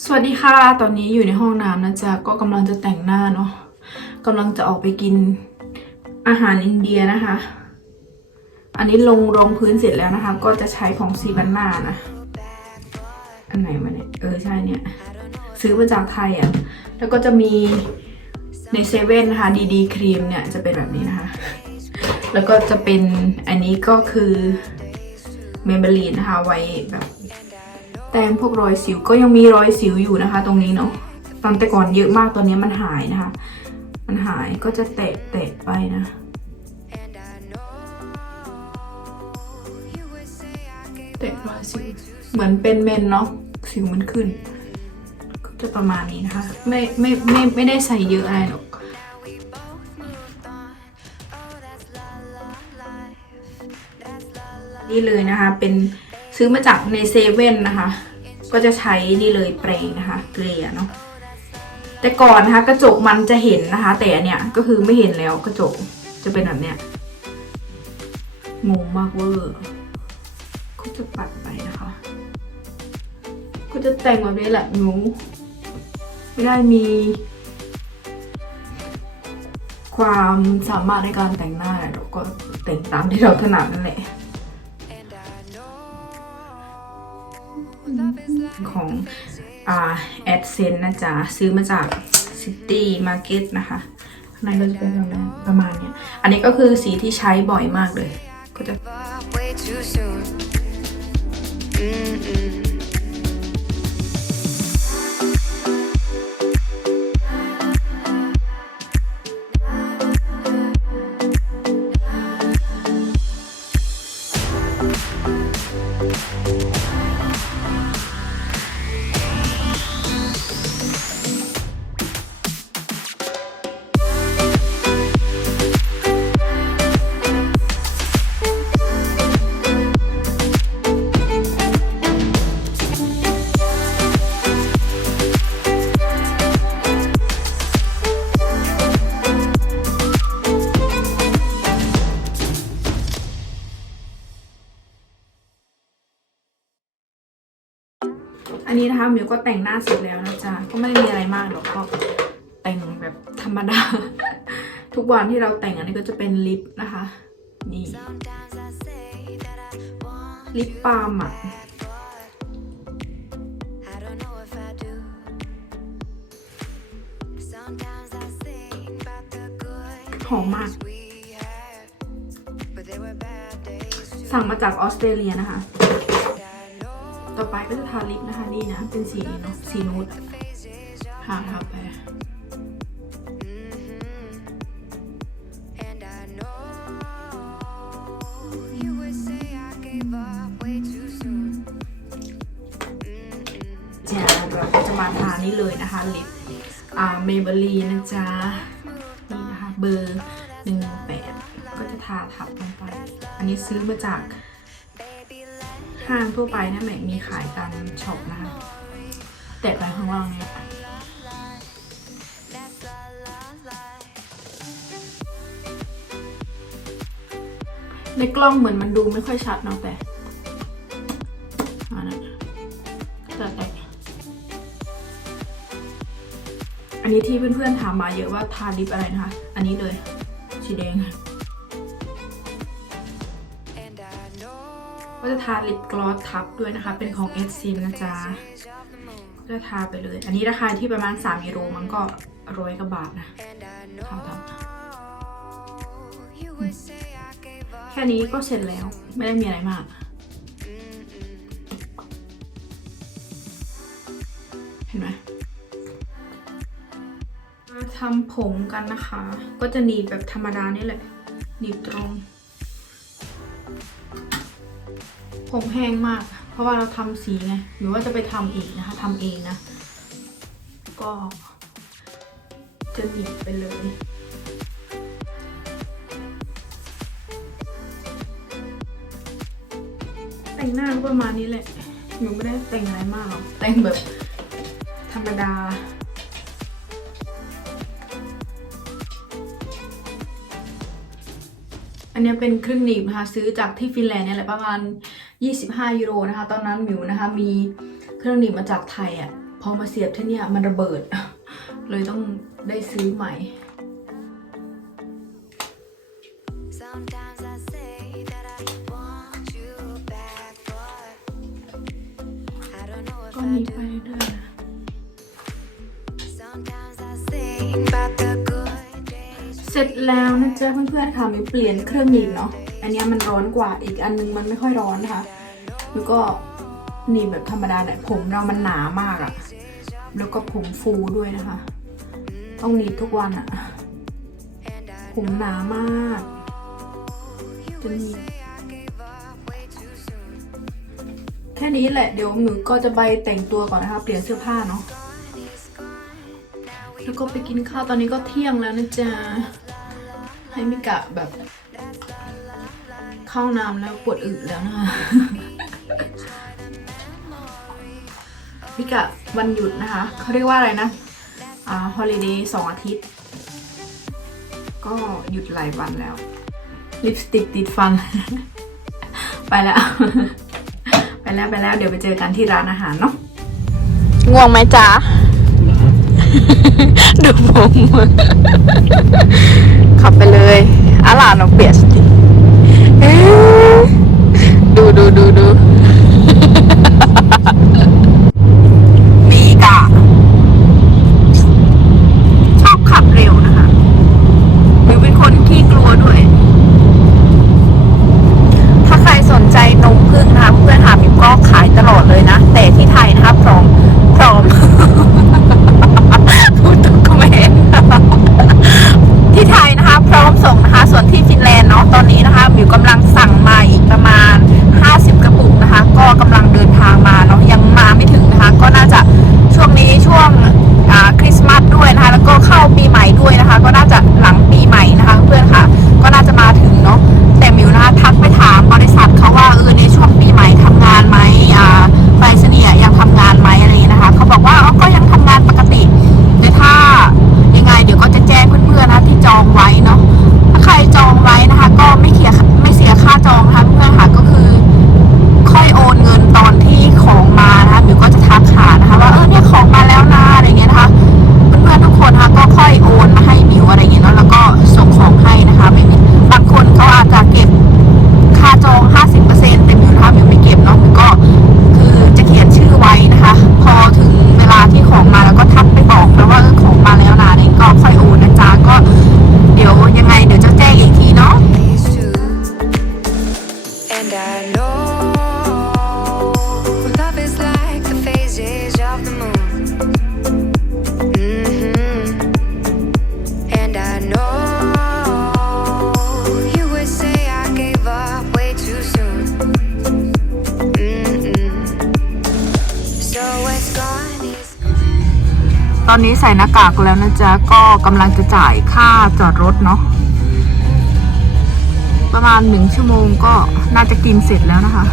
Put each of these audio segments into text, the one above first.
สวัสดีค่ะ ตอนนี้อยู่ในห้องน้ำนะจ๊ะ ก็กำลังจะแต่งหน้าเนาะกำลังจะออกไปกินอาหารอินเดียนะคะ อันนี้ลงรองพื้นเสร็จแล้วนะคะ ก็จะใช้ของซีบันนานะ อันไหนมาเนี่ย เออใช่เนี่ย ซื้อมาจากไทยอะ่ะ แล้วก็จะมีในเซเว่นนะคะ ดีดีครีมเนี่ยจะเป็นแบบนี้นะคะ แล้วก็จะเป็นอันนี้ก็คือเมเบลีนนะคะไว้แบบ แต้มพวกรอยสิวก็ยังมีรอยสิวอยู่นะคะ ตรงนี้เนาะตอนแต่ก่อนเยอะมากตอนนี้มันหายนะคะ มันหายก็จะแตะแตะไปนะแตะรอยสิวเหมือนเป็นเมนเนาะสิวมันขึ้น ก็จะประมาณนี้นะคะ ไม่ไม่ไม่ไม่ได้ใส่เยอะอะไรหรอกนี่เลยนะคะเป็น ซื้อมาจากในเซเว่นนะคะ ก็จะใช้นี่เลยแปรงนะคะเกลี่ยเนาะแต่ก่อนนะคะ กระจกมันจะเห็นนะคะ แต่อันเนี้ยก็คือไม่เห็นแล้วกระจกจะเป็นแบบเนี้ยงงมากเวอร์ก็จะปัดไปนะคะ ก็จะแต่งแบบนี้แหละหนูไม่ได้มี ความสามารถในการแต่งหน้าเราก็แต่งตามที่เราถนัดนั่นแหละ ของอ่าแอดเซนนะจ๊ะ ซื้อมาจากซิตี้มาร์เก็ตนะคะข้างในก็จะเป็นประมาณประมาณเนี้ยอันนี้ก็คือสีที่ใช้บ่อยมากเลย ก็จะ Mm-mm. มิวก็แต่งหน้าเสร็จแล้วนะจ๊ะ ก็ไม่ได้มีอะไรมากหรอกก็แต่งแบบธรรมดา ทุกวันที่เราแต่งอันนี้ก็จะเป็นลิปนะคะ นี่ ลิปบาล์มอะหอมมาก สั่งมาจากออสเตรเลียนะคะ ต่อไปก็จะทาลิปนะคะนี่นะ เป็นสีนี้เนาะสีนูดทาทาไปจ้าเราก็จะมาทานี่เลยนะคะลิปอ่าเมเบลีนะจ๊ะนี่นะคะเบอร์หนึ่งแปดก็จะทาทับลงไป อันนี้ซื้อมาจาก ห้างทั่วไปนะแม่มีขายตามช็อปนะคะ แตะไปข้างล่างเนี่ยในกล้องเหมือนมันดูไม่ค่อยชัดเนาะแต่อันนั้นแต่แต่อันนี้ที่เพื่อนๆถามมาเยอะว่าทาลิปอะไรนะคะ อันนี้เลยสีแดง ก็จะทาลิปกลอสทับด้วยนะคะ เป็นของเอซินนะจ๊ะก็จะทาไปเลย อันนี้ราคาที่ประมาณ3ยูโรมันก็ร้อยกว่าบาทนะทาทับแค่นี้ก็เสร็จแล้ว ไม่ได้มีอะไรมากเห็นไหมมาทำผมกันนะคะ ก็จะหนีบแบบธรรมดานี่แหละ หนีบตรง ผมแห้งมาก เพราะว่าเราทำสีไงหรือว่าจะไปทำอีกนะคะทำเองนะ ก็จะหนีบไปเลยแต่งหน้าประมาณนี้แหละหนูไม่ได้แต่งอะไรมากหรอกแต่งแบบธรรมดาอันนี้เป็นเครื่องหนีบนะคะซื้อจากที่ฟินแลนด์เนี่ยแหละประมาณ 25 ยูโรนะคะ ตอนนั้นหมิวนะคะมีเครื่องหนีบมาจากไทยอะ่ะพอมาเสียบที่เนี่ยมันระเบิด เลยต้องได้ซื้อใหม่ Sometimes I say that I want you back, but I don't know if ก็ I มีไป do. เรื่อยๆนะ Sometimes I think about the good days. เสร็จแล้วนะจ๊ะเพื่อนๆค่ะมิวเปลี่ยนเครื่องหนีบเนาะ อันนี้มันร้อนกว่าอีกอันนึงมันไม่ค่อยร้อนนะคะมิวก็หนีบแบบธรรมดาแหละผมเรามันหนามากอะแล้วก็ผมฟูด้วยนะคะ ต้องหนีบทุกวันอะผมหนามากจะหนีบแค่นี้แหละเดี๋ยวหนูก็จะไปแต่งตัวก่อนนะคะ เปลี่ยนเสื้อผ้าเนาะแล้วก็ไปกินข้าวตอนนี้ก็เที่ยงแล้วนะจ๊ะให้มิกะแบบ เข้าน้ำแล้วปวดอึแล้วนะคะมิกะวันหยุดนะคะเขาเรียกว่าอะไรนะ อ่าฮอลิเดย์สองอาทิตย์ ก็หยุดหลายวันแล้ว ลิปสติกติดฟัน ไปแล้ว ไปแล้วไปแล้วเดี๋ยวไปเจอกันที่ร้านอาหารเนาะง่วงไหมจ๊ะ ดูผมขับไปเลยอาลาน้องเปียสติเอ๊ะ ดูดูดู อนนี้ใส่หน้ากากแล้วนะจ๊ะ ก็กำลังจะจ่ายค่าจอดรถเนาะประมาณหนึ่งชั่วโมงก็น่าจะกินเสร็จแล้วนะคะ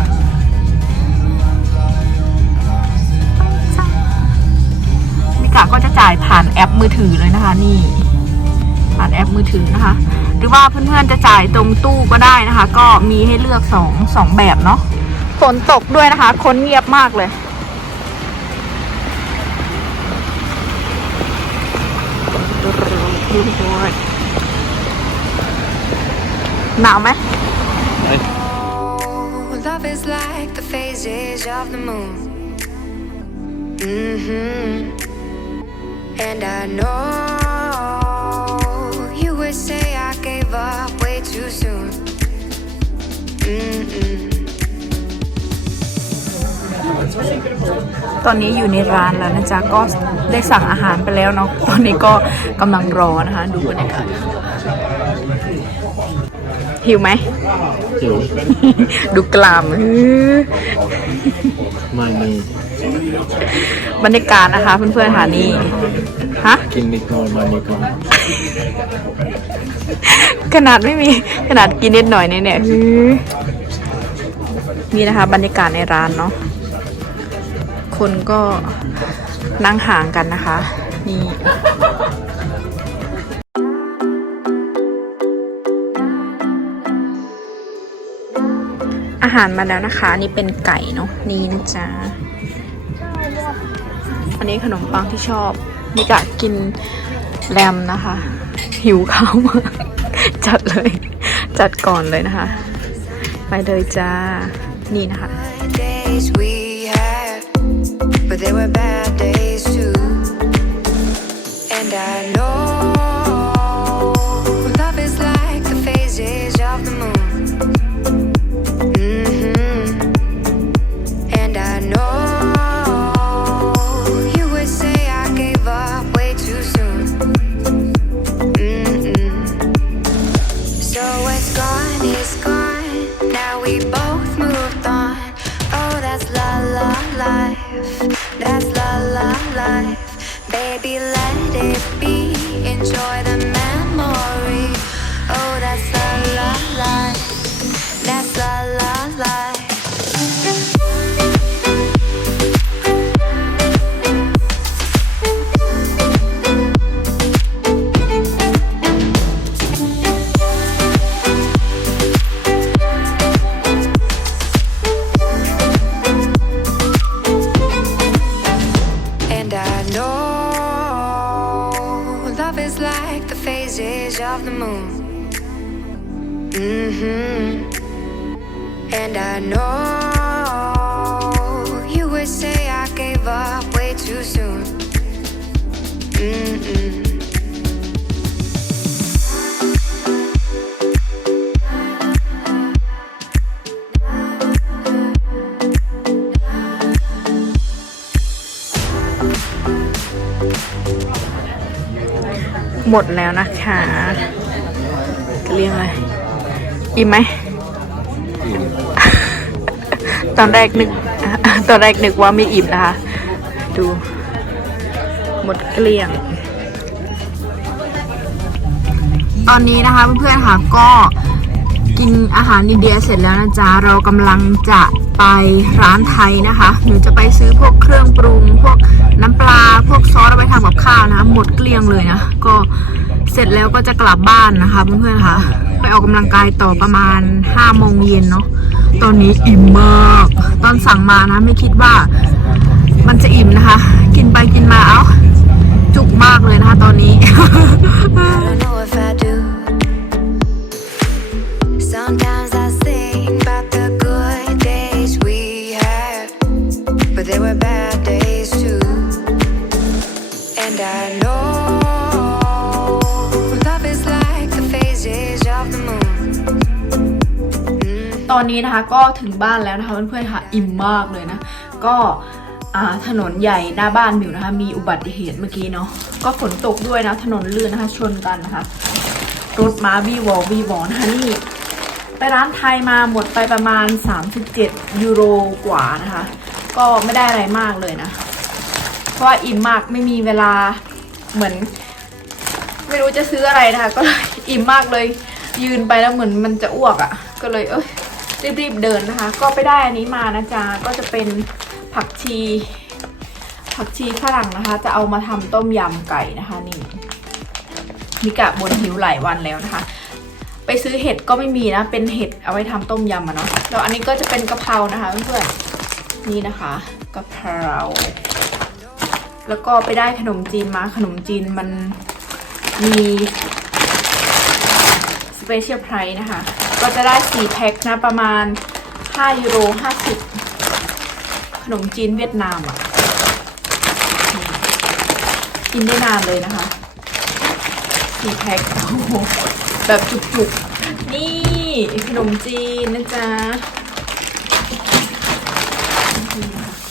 มิกาก็จะจ่ายผ่านแอปมือถือเลยนะคะ นี่ ผ่านแอปมือถือนะคะ หรือว่าเพื่อนๆจะจ่ายตรงตู้ก็ได้นะคะ ก็มีให้เลือกสองสองแบบเนาะฝนตกด้วยนะคะ คนเงียบมากเลย หนาวไหม Oh, love is like the phases of the moon. hmm And I know you would say I gave up way too soon. Mm-mm. ตอนนี้อยู่ในร้านแล้วนะจ๊ะก็ได้สั่งอาหารไปแล้วเนาะตอนนี้ก็กำลังรอนะคะ ดูบรรยากาศหิวไหมหิวดูกลามอื้อไม่มีบรรยากาศนะคะเพื่อนๆค่ะนี่ฮะกินนิดหน่อยมานิดหน่อยขนาดไม่มีขนาดกินนิดหน่อยเนี่ยเนี่ยอื้อนี่นะคะ บรรยากาศในร้านเนาะ คนก็นั่งห่างกันนะคะ นี่อาหารมาแล้วนะคะ นี่เป็นไก่เนาะนี่นะจ๊ะอันนี้ขนมปังที่ชอบมิกะกินแรมนะคะ หิวข้าวมากจัดเลย จัดก่อนเลยนะคะ ไปเลยจ้า นี่นะคะ We're back. หมดแล้วนะคะจะเรียกอะไรอิ่มไหมตอนแรกนึก ตอนแรกนึกว่าไม่อิ่มนะคะ ดู หมดเกลี้ยง ตอนนี้นะคะเพื่อนๆค่ะก็กินอาหารอินเดียเสร็จแล้วนะจ๊ะ เรากำลังจะไปร้านไทยนะคะหนูจะไปซื้อพวกเครื่องปรุง พวกน้ำปลา พวกซอสเอาไปทำกับข้าวนะคะหมดเกลี้ยงเลยนะ ก็ เสร็จแล้วก็จะกลับบ้านนะคะเพื่อนๆค่ะ ไปออกกำลังกายต่อประมาณ5โมงเย็นเนาะตอนนี้อิ่มมาก ตอนสั่งมานะไม่คิดว่า มันจะอิ่มนะคะ กินไปกินมาเอ้าจุกมากเลยนะคะตอนนี้ อนนี้นะคะก็ถึงบ้านแล้วนะคะเพื่อนๆค่ะอิ่มมากเลยนะ ก็ถนนใหญ่หน้าบ้านมิวนะคะ มีอุบัติเหตุเมื่อกี้เนาะก็ฝนตกด้วยนะถนนลื่นนะคะชนกันนะคะรถม้าวีวอวีวอนะคะนี่ไปร้านไทยมาหมดไปประมาณ 37 ยูโรกว่านะคะ ก็ไม่ได้อะไรมากเลยนะ เพราะว่าอิ่มมากไม่มีเวลาเหมือน ไม่รู้จะซื้ออะไรนะคะ ก็เลยอิ่มมากเลยยืนไปแล้วเหมือนมันจะอ้วกอะ่ะ ก็เลยเอ้ย รีบๆเดินนะคะ ก็ไปได้อันนี้มานะจ๊ะก็จะเป็นผักชี ผักชีฝรั่งนะคะ จะเอามาทำต้มยำไก่นะคะนี่มิกะบนหิวหลายวันแล้วนะคะ ไปซื้อเห็ดก็ไม่มีนะ เป็นเห็ดเอาไว้ทำต้มยำอะเนาะแล้วอันนี้ก็จะเป็นกะเพรานะคะเพื่อนๆนี่นะคะกะเพราแล้วก็ไปได้ขนมจีนมาขนมจีนมันมี Special Price นะคะ ก็จะได้ 4 แพ็คนะ ประมาณ 5 ยูโร 50 ขนมจีนเวียดนามอะ กินได้นานเลยนะคะ 4 แพ็คโอ้โหแบบจุกๆ นี่ขนมจีนนะจ๊ะ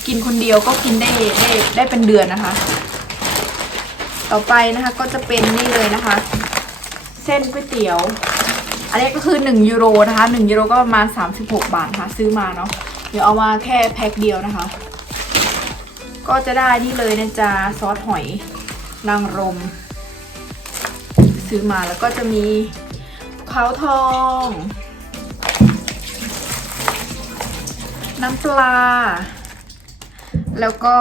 กินคนเดียวก็กินได้ได้ได้เป็นเดือนนะคะ ต่อไปนะคะก็จะเป็นนี่เลยนะคะ เส้นก๋วยเตี๋ยว อันนี้ก็คือ 1 ยูโรนะคะ 1 ยูโรก็ประมาณ 36 บาทนะคะซื้อมาเนาะเดี๋ยวเอามาแค่แพ็คเดียวนะคะ ก็จะได้นี่เลยนะจ๊ะซอสหอยนางรม ซื้อมาแล้วก็จะมีข้าวทอง น้ำปลา แล้วก็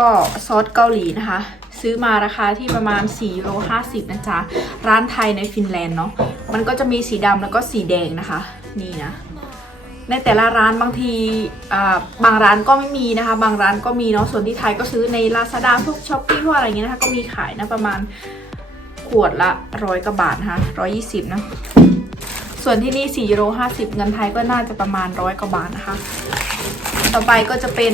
ซอสเกาหลีนะคะ ซื้อมาราคาที่ประมาณ4ยูโร50นะจ๊ะ ร้านไทยในฟินแลนด์เนาะ มันก็จะมีสีดำแล้วก็สีแดงนะคะ นี่นะ ในแต่ละร้านบางทีบางร้านก็ไม่มีนะคะ บางร้านก็มีเนาะ ส่วนที่ไทยก็ซื้อใน Lazada พวกช้อปปี้พวกอะไรเงี้ยนะคะ ก็มีขายนะประมาณขวดละร้อยกว่าบาทนะคะร้อยยี่สิบนะ ส่วนที่นี่4ยูโร50 เงินไทยก็น่าจะประมาณร้อยกว่าบาทนะคะ ต่อไปก็จะเป็น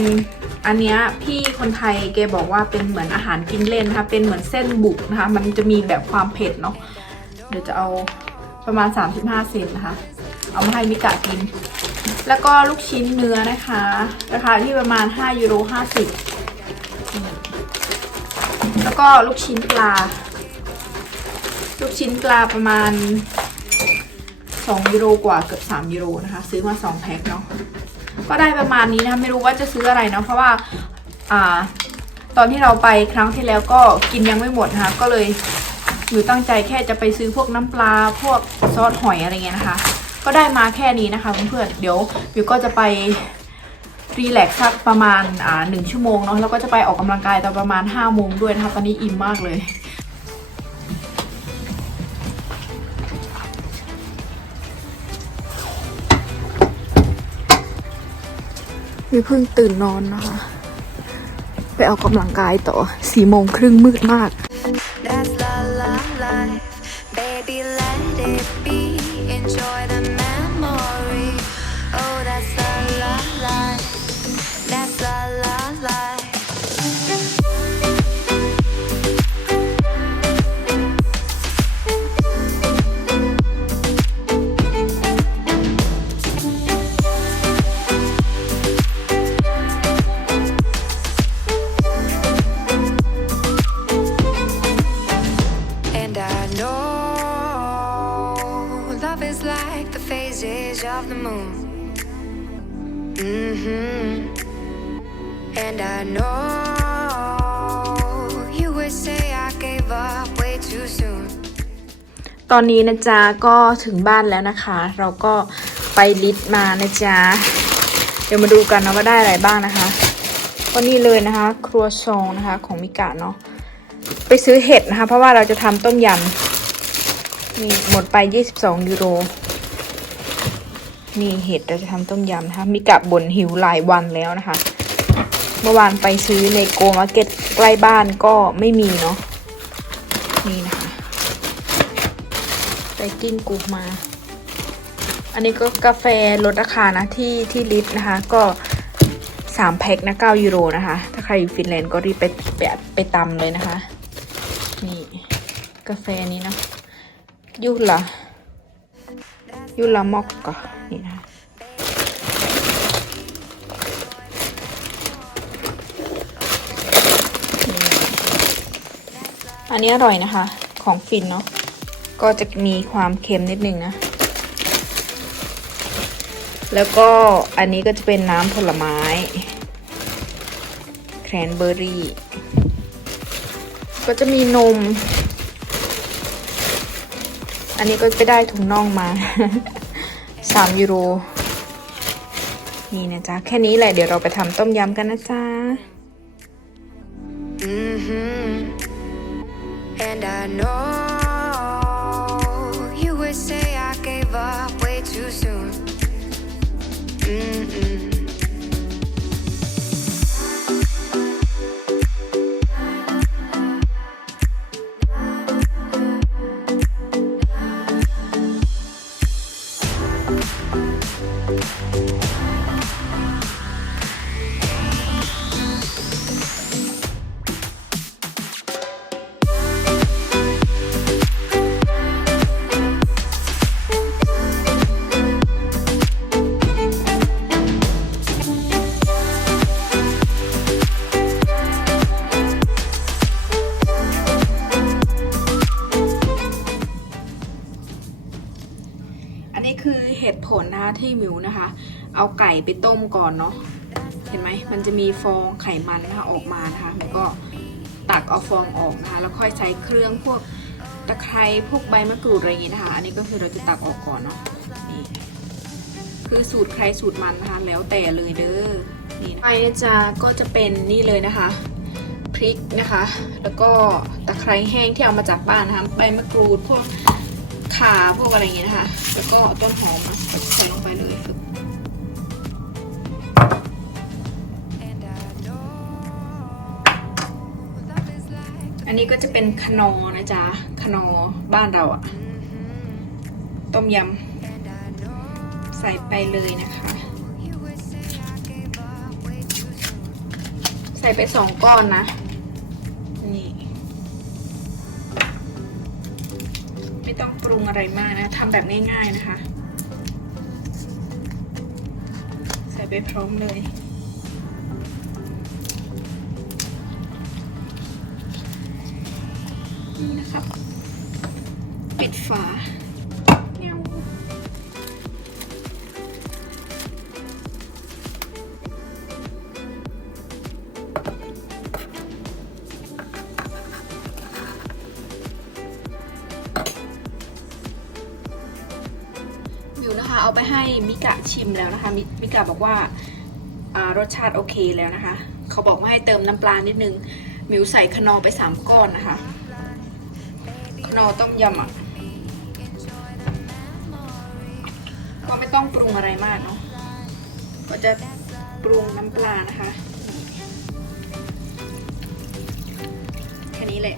อันเนี้ยพี่คนไทยแกบอกว่าเป็นเหมือนอาหารกินเล่นนะคะเป็นเหมือนเส้นบุกนะคะ มันจะมีแบบความเผ็ดเนาะเดี๋ยวจะเอาประมาณ 35 เซนนะคะ เอามาให้มิกะกิน แล้วก็ลูกชิ้นเนื้อนะคะ ราคาที่ประมาณ 5 ยูโร 50 แล้วก็ลูกชิ้นปลา ลูกชิ้นปลาประมาณ 2 ยูโรกว่าเกือบ 3 ยูโรนะคะ ซื้อมา 2 แพ็คเนาะ ก็ได้ประมาณนี้นะคะไม่รู้ว่าจะซื้ออะไรเนาะเพราะว่าอ่า ตอนที่เราไปครั้งที่แล้วก็กินยังไม่หมดนะคะก็เลยอยู่ตั้งใจแค่จะไปซื้อพวกน้ำปลาพวกซอสหอยอะไรเงี้ยนะคะ ก็ได้มาแค่นี้นะคะเพื่อนๆเดี๋ยววิวก็จะไปรีแลกซ์สักประมาณอ่าหนึ่งชั่วโมงเนาะแล้วก็จะไปออกกำลังกายตอนประมาณ5้าโมงด้วยนะคะตอนนี้อิ่มมากเลย นี่เพิ่งตื่นนอนนะคะ ไปออกกำลังกายต่อสี่โมงครึ่งมืดมาก That's la la life. Baby, let phases of the moon. hmm And I know you would say I gave up way too soon. ตอนนี้นะจ๊ะก็ถึงบ้านแล้วนะคะ เราก็ไปลิสต์มานะจ๊ะ เดี๋ยวมาดูกันนะว่าได้อะไรบ้างนะคะก็นี่เลยนะคะ ครัวซองนะคะของมิกะเนาะไปซื้อเห็ดนะคะ เพราะว่าเราจะทำต้มยำนี่หมดไป 22 ยูโร นี่เห็ดเราจะทำต้มยำนะคะมิกะบ่นหิวหลายวันแล้วนะคะ เมื่อวานไปซื้อในโกมาร์เก็ตใกล้บ้านก็ไม่มีเนาะ นี่นะคะไปกิ้งกูมา อันนี้ก็กาแฟลดราคานะที่ที่ลิฟต์นะคะ ก็สามแพ็คนะเก้ายูโรนะคะ ถ้าใครอยู่ฟินแลนด์ก็รีบไปไปไปตำเลยนะคะ นี่กาแฟนี้เนาะยุละยุละมอกกะ นี่นะอันนี้อร่อยนะคะ ของฟินเนาะก็จะมีความเค็มนิดนึงนะ แล้วก็อันนี้ก็จะเป็นน้ำผลไม้ แครนเบอร์รี่ ก็จะมีนม อันนี้ก็ไปได้ถุงน่องมา สามยูโร นี่นะจ๊ะ แค่นี้แหละ เดี๋ยวเราไปทำต้มยำกันนะจ๊ะ hmm And I know เอาไก่ไปต้มก่อนเนาะเห็นไหมมันจะมีฟองไขมันนะคะออกมานะคะแล้วก็ตักเอาฟองออกนะคะแล้วค่อยใช้เครื่องพวกตะไคร้พวกใบมะกรูดอะไรอย่างงี้นะคะ อันนี้ก็คือเราจะตักออกก่อนเนาะนี่คือสูตรใครสูตรมันนะคะแล้วแต่เลยเด้อนี่นะไปนะจ๊ะก็จะเป็นนี่เลยนะคะพริกนะคะ แล้วก็ตะไคร้แห้งที่เอามาจากบ้านนะคะใบมะกรูดพวกข่าพวกอะไรอย่างเงี้ยนะคะ แล้วก็ต้นหอมนะใส่ลงไปเลย อันนี้ก็จะเป็นขนอนะจ๊ะขนอบ้านเราอะต้มยำใส่ไปเลยนะคะ ใส่ไปสองก้อนนะนี่ไม่ต้องปรุงอะไรมากนะทำแบบง่ายๆนะคะ ใส่ไปพร้อมเลย นะครับ ปิดฝาวมิวนะคะเอาไปให้มิกะชิมแล้วนะคะ มิกะบอกว่าารสชาติโอเคแล้วนะคะ เขาบอกว่าให้เติมน้ำปลานิดนึงมิวใส่ขนอไปสามก้อนนะคะ นอต้มยำอะก็ไม่ต้องปรุงอะไรมากเนาะก็จะปรุงน้ำปลานะคะ แค่นี้แหละ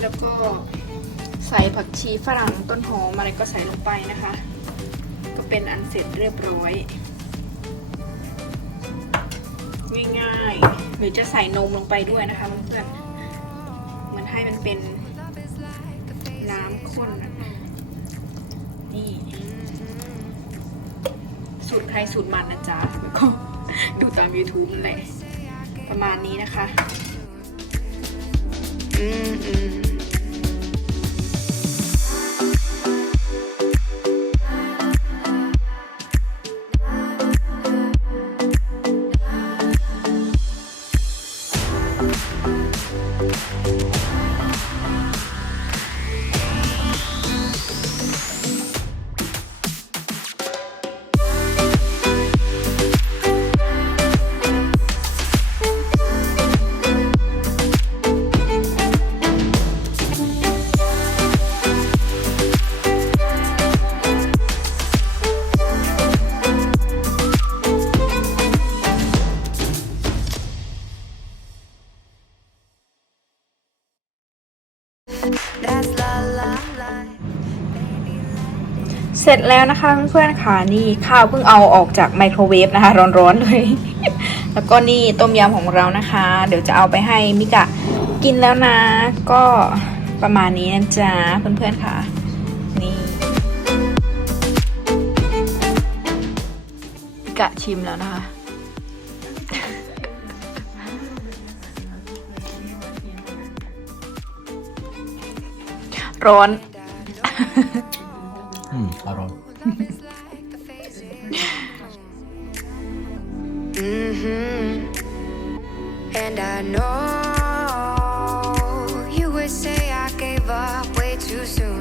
แล้วก็ใส่ผักชีฝรั่งต้นหอมอะไรก็ใส่ลงไปนะคะ ก็เป็นอันเสร็จเรียบร้อย ง่ายๆ หรือจะใส่นมลงไปด้วยนะคะเพื่อนๆมัน ให้มันเป็นน้ำข้นอะนี่สูตรใครสูตรมันนะจ๊ะแล้วก็ดูตาม YouTube นั่นแหละประมาณนี้นะคะ อืมอืม เสร็จแล้วนะคะเพื่อนๆค่ะนี่ข้าวเพิ่งเอาออกจากไมโครเวฟนะคะ ร้อนๆเลย แล้วก็นี่ต้มยำของเรานะคะ เดี๋ยวจะเอาไปให้มิกะกินแล้วนะ ก็ประมาณนี้นะจ๊ะเพื่อนๆค่ะนี่มิกะชิมแล้วนะคะร้อน Mm, mm-hmm And I know you would say I gave up way too soon.